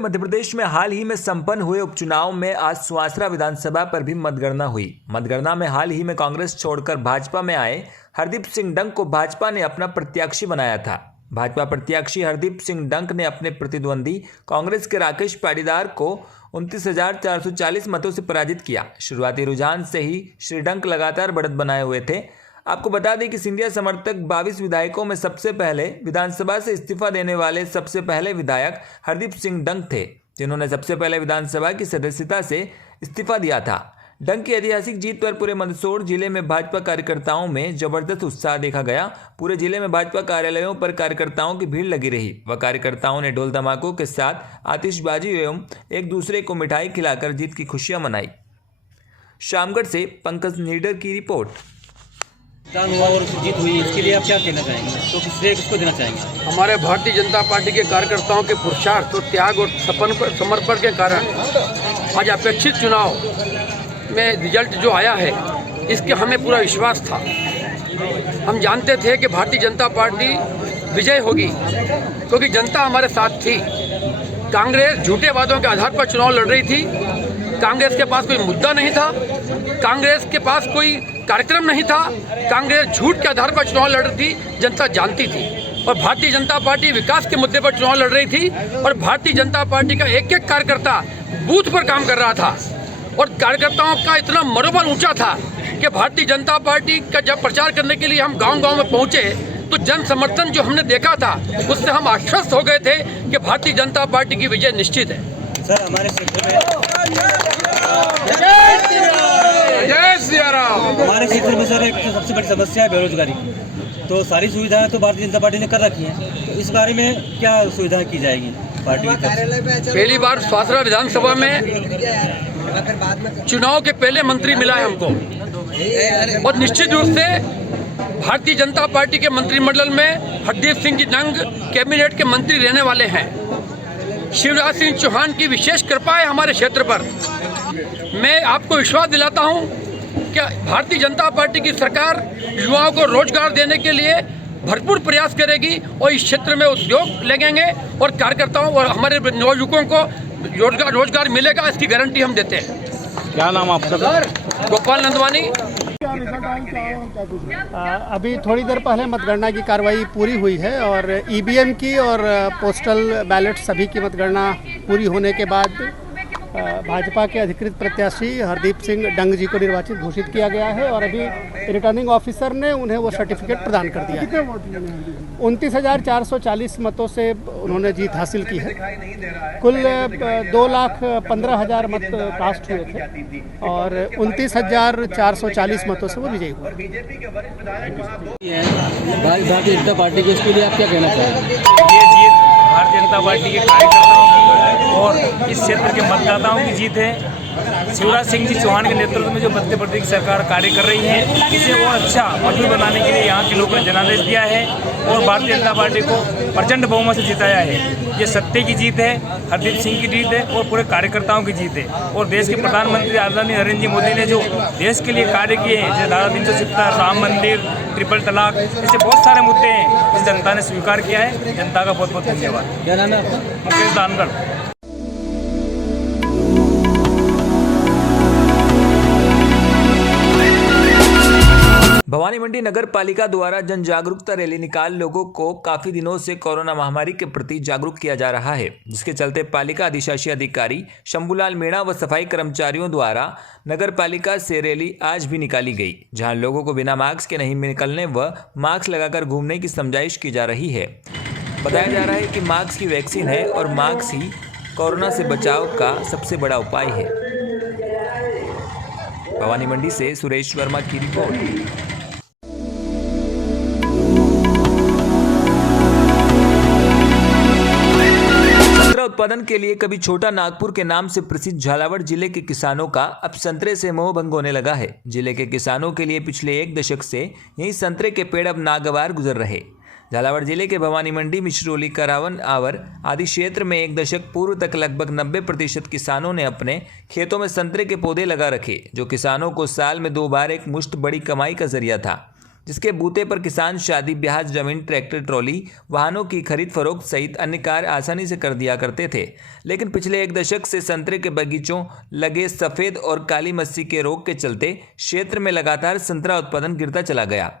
मध्य प्रदेश में हाल ही में संपन्न हुए उपचुनाव में आज सुवासरा विधानसभा पर भी मतगणना हुई। मतगणना में हाल ही में कांग्रेस छोड़कर भाजपा में आए हरदीप सिंह डंग को भाजपा ने अपना प्रत्याशी बनाया था। भाजपा प्रत्याशी हरदीप सिंह डंग ने अपने प्रतिद्वंदी कांग्रेस के राकेश पाटीदार को 29,440 मतों से पराजित किया। शुरुआती रुझान से ही श्री डंग लगातार बढ़त बनाए हुए थे। आपको बता दें कि सिंधिया समर्थक 22 विधायकों में सबसे पहले विधानसभा से इस्तीफा देने वाले सबसे पहले विधायक हरदीप सिंह डंग थे, जिन्होंने सबसे पहले विधानसभा की सदस्यता से इस्तीफा दिया था। डंग की ऐतिहासिक जीत पर पूरे मंदसौर जिले में भाजपा कार्यकर्ताओं में जबरदस्त उत्साह देखा गया। पूरे जिले में भाजपा कार्यालयों पर कार्यकर्ताओं की भीड़ लगी रही व कार्यकर्ताओं ने ढोल धमाकों के साथ आतिशबाजी एवं एक दूसरे को मिठाई खिलाकर जीत की खुशियां मनाई। शामगढ़ से पंकज नीडर की रिपोर्ट। हुआ और जीत हुई, इसके लिए आप क्या कहना चाहेंगे? तो श्रेय किसको देना चाहेंगे? हमारे भारतीय जनता पार्टी के कार्यकर्ताओं के पुरुषार्थ और त्याग और समर्पण के कारण आज अपेक्षित चुनाव में रिजल्ट जो आया है, इसके हमें पूरा विश्वास था। हम जानते थे कि भारतीय जनता पार्टी विजय होगी, क्योंकि जनता हमारे साथ थी। कांग्रेस झूठे वादों के आधार पर चुनाव लड़ रही थी। कांग्रेस के पास कोई मुद्दा नहीं था, कांग्रेस के पास कोई कार्यक्रम नहीं था। कांग्रेस झूठ के आधार पर चुनाव लड़ रही थी, जनता जानती थी। और भारतीय जनता पार्टी विकास के मुद्दे पर चुनाव लड़ रही थी और भारतीय जनता पार्टी का एक एक कार्यकर्ता बूथ पर काम कर रहा था और कार्यकर्ताओं का इतना मनोबल ऊंचा था कि भारतीय जनता पार्टी का जब प्रचार करने के लिए हम गांव-गांव में पहुंचे तो जन समर्थन जो हमने देखा था, उससे हम आश्वस्त हो गए थे कि भारतीय जनता पार्टी की विजय निश्चित है। सर, हमारे क्षेत्र में सर एक सबसे बड़ी समस्या है बेरोजगारी। तो सारी सुविधाएं तो भारतीय जनता पार्टी ने कर रखी हैं, तो इस बारे में क्या सुविधाएं की जाएगी पार्टी की तरफ से? पहली बार सुवासरा विधानसभा में चुनाव के पहले मंत्री मिला है हमको और निश्चित रूप से भारतीय जनता पार्टी के मंत्रिमंडल में हरदीप सिंह जी डंग कैबिनेट के मंत्री रहने वाले हैं। शिवराज सिंह चौहान की विशेष कृपा है हमारे क्षेत्र पर। मैं आपको विश्वास दिलाता हूं कि भारतीय जनता पार्टी की सरकार युवाओं को रोजगार देने के लिए भरपूर प्रयास करेगी और इस क्षेत्र में उद्योग लगेंगे और कार्यकर्ताओं और हमारे नवयुवकों को रोजगार मिलेगा, इसकी गारंटी हम देते हैं। क्या नाम आपका सर? गोपाल नंदवानी। अभी थोड़ी देर पहले मतगणना की कार्रवाई पूरी हुई है और ईवीएम की और पोस्टल बैलेट सभी की मतगणना पूरी होने के बाद भाजपा के अधिकृत प्रत्याशी हरदीप सिंह डंग जी को निर्वाचित घोषित किया गया है और अभी रिटर्निंग ऑफिसर ने उन्हें वो सर्टिफिकेट प्रदान कर दिया है। 29,440 मतों से उन्होंने जीत हासिल की है। कुल 2,15,000 मत कास्ट हुए थे और 29,440 मतों से वो विजयी हुए। भारतीय जनता पार्टी के इसके लिए आप क्या कहना चाहेंगे? ये जीत भारतीय जनता पार्टी के कार्यकर्ताओं की और इस क्षेत्र के मतदाताओं की जीत है। शिवराज सिंह जी चौहान के नेतृत्व में जो मध्य प्रदेश की सरकार कार्य कर रही है, इसे और अच्छा मजबूत बनाने के लिए यहाँ के लोगों ने जनादेश दिया है और भारतीय जनता पार्टी को प्रचंड बहुमत से जिताया है। ये सत्य की जीत है, हरदीप सिंह की जीत है और पूरे कार्यकर्ताओं की जीत है। और देश के प्रधानमंत्री आदरणीय नरेंद्र मोदी ने जो देश के लिए कार्य किए हैं, जैसे धारा 370, राम मंदिर, ट्रिपल तलाक, ऐसे बहुत सारे मुद्दे हैं जिस जनता ने स्वीकार किया है। जनता का बहुत बहुत धन्यवाद। क्या नाम है आपका? मुकेश दानगढ़। भवानी मंडी नगर पालिका द्वारा जन जागरूकता रैली निकाल लोगों को काफी दिनों से कोरोना महामारी के प्रति जागरूक किया जा रहा है, जिसके चलते पालिका अधिशासी अधिकारी शंभूलाल मीणा व सफाई कर्मचारियों द्वारा नगर पालिका से रैली आज भी निकाली गई, जहां लोगों को बिना मास्क के नहीं निकलने व मास्क लगाकर घूमने की समझाइश की जा रही है। बताया जा रहा है कि मास्क ही वैक्सीन है और मास्क ही कोरोना से बचाव का सबसे बड़ा उपाय है। भवानी मंडी से सुरेश वर्मा की रिपोर्ट। उत्पादन के लिए कभी छोटा नागपुर के नाम से प्रसिद्ध झालावाड़ जिले के किसानों का अब संतरे से मोह भंग होने लगा है। जिले के किसानों के लिए पिछले 1 दशक से यही संतरे के पेड़ अब नागवार गुजर रहे। झालावाड़ जिले के भवानी मंडी, मिश्रोली, करावन, आवर आदि क्षेत्र में 1 दशक पूर्व तक लगभग 90% किसानों ने अपने खेतों में संतरे के पौधे लगा रखे, जो किसानों को साल में 2 बार एक मुश्त बड़ी कमाई का जरिया था। जिसके बूते पर किसान शादी ब्याह, जमीन, ट्रैक्टर, ट्रॉली, वाहनों की खरीद फरोख्त सहित अन्य कार्य आसानी से कर दिया करते थे। लेकिन पिछले 1 दशक से संतरे के बगीचों लगे सफ़ेद और काली मस्सी के रोग के चलते क्षेत्र में लगातार संतरा उत्पादन गिरता चला गया।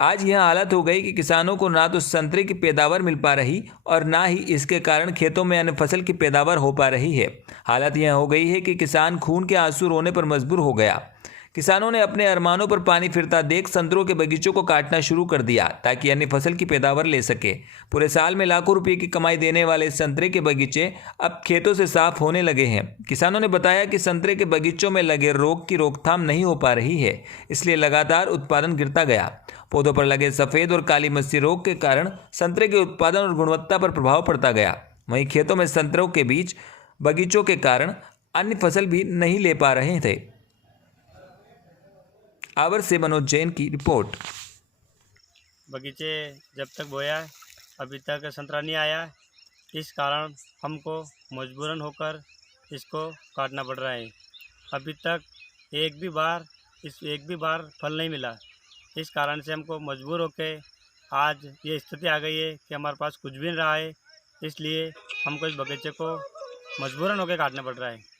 आज यह हालत हो गई कि किसानों को ना तो संतरे की पैदावार मिल पा रही और ना ही इसके कारण खेतों में अन्य फसल की पैदावार हो पा रही है। हालत यह हो गई है कि किसान खून के आंसू रोने पर मजबूर हो गया। किसानों ने अपने अरमानों पर पानी फिरता देख संतरों के बगीचों को काटना शुरू कर दिया ताकि अन्य फसल की पैदावार ले सके। पूरे साल में लाखों रुपए की कमाई देने वाले संतरे के बगीचे अब खेतों से साफ होने लगे हैं। किसानों ने बताया कि संतरे के बगीचों में लगे रोग की रोकथाम नहीं हो पा रही है, इसलिए लगातार उत्पादन गिरता गया। पौधों पर लगे सफ़ेद और काली मस्सी रोग के कारण संतरे के उत्पादन और गुणवत्ता पर प्रभाव पड़ता गया। वहीं खेतों में संतरों के बीच बगीचों के कारण अन्य फसल भी नहीं ले पा रहे थे। आवर से मनोज जैन की रिपोर्ट। बगीचे जब तक बोया अभी तक संतरा नहीं आया, इस कारण हमको मजबूरन होकर इसको काटना पड़ रहा है। अभी तक एक भी बार फल नहीं मिला। इस कारण से हमको मजबूर होकर आज ये स्थिति आ गई है कि हमारे पास कुछ भी नहीं रहा है, इसलिए हमको इस बगीचे को मजबूरन होकर काटना पड़ रहा है।